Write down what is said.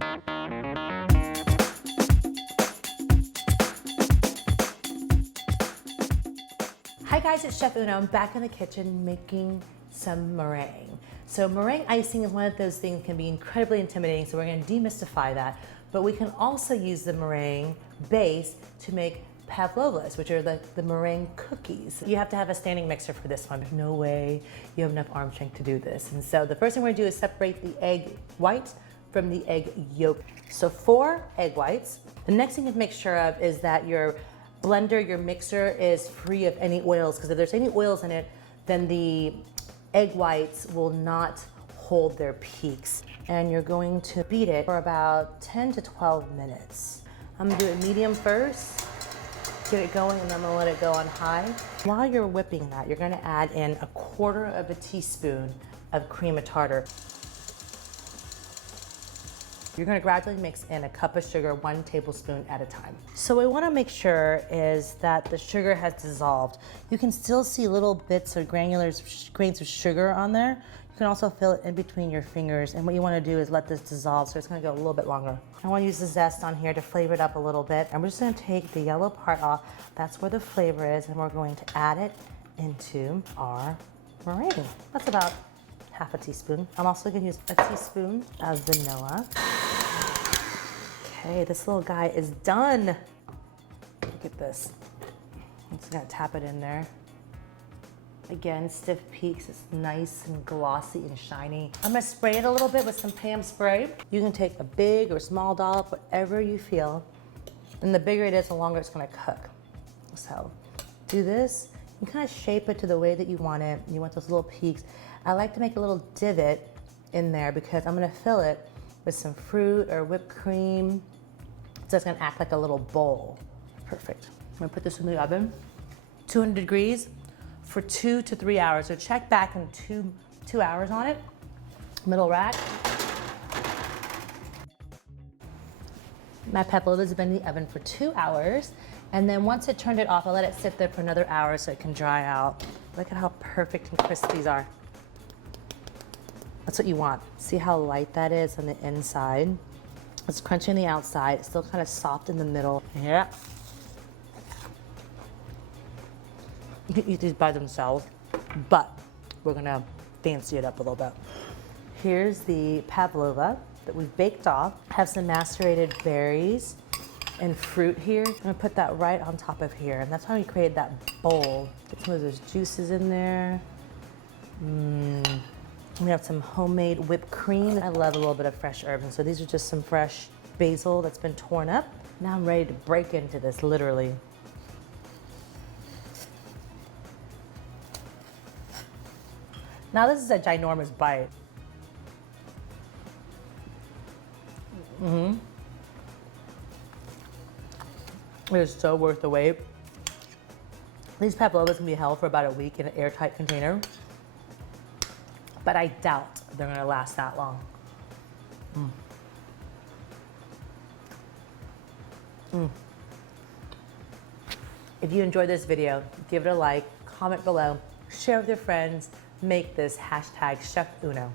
Hi guys, it's Chef Uno. I'm back in the kitchen making some meringue. So meringue icing is one of those things that can be incredibly intimidating, so we're going to demystify that. But we can also use the meringue base to make Pavlovas, which are the meringue cookies. You have to have a standing mixer for this one. There's no way you have enough arm strength to do this. And so the first thing we're going to do is separate the egg white from the egg yolk. So 4 egg whites. The next thing to make sure of is that your blender, your mixer is free of any oils, because if there's any oils in it, then the egg whites will not hold their peaks. And you're going to beat it for about 10 to 12 minutes. I'm gonna do it medium first, get it going, and then I'm gonna let it go on high. While you're whipping that, you're gonna add in 1/4 teaspoon of cream of tartar. You're gonna gradually mix in 1 cup of sugar, 1 tablespoon at a time. So what we wanna make sure is that the sugar has dissolved. You can still see little bits or grains of sugar on there. You can also feel it in between your fingers, and what you wanna do is let this dissolve, so it's gonna go a little bit longer. I wanna use the zest on here to flavor it up a little bit. And we're just gonna take the yellow part off. That's where the flavor is, and we're going to add it into our meringue. That's about 1/2 teaspoon. I'm also gonna use 1 teaspoon of vanilla. Okay, this little guy is done. Look at this. I'm just gonna tap it in there. Again, stiff peaks, it's nice and glossy and shiny. I'm gonna spray it a little bit with some Pam spray. You can take a big or small dollop, whatever you feel. And the bigger it is, the longer it's gonna cook. So do this, you kind of shape it to the way that you want it. You want those little peaks. I like to make a little divot in there because I'm gonna fill it with some fruit or whipped cream. So it's gonna act like a little bowl. Perfect. I'm gonna put this in the oven, 200 degrees for 2 to 3 hours. So check back in two hours on it. Middle rack. My pavlovas have been in the oven for 2 hours. And then once it turned it off, I let it sit there for another hour so it can dry out. Look at how perfect and crisp these are. That's what you want. See how light that is on the inside? It's crunchy on the outside. It's still kind of soft in the middle. Yeah. You can eat these by themselves, but we're gonna fancy it up a little bit. Here's the pavlova that we've baked off. I have some macerated berries and fruit here. I'm gonna put that right on top of here, and that's how we created that bowl. Get some of those juices in there. We have some homemade whipped cream. I love a little bit of fresh herbs, and so these are just some fresh basil that's been torn up. Now I'm ready to break into this, literally. Now this is a ginormous bite. It is so worth the wait. These pavlovas can be held for about a week in an airtight container, but I doubt they're gonna last that long. If you enjoyed this video, give it a like, comment below, share with your friends, make this #ChefUno.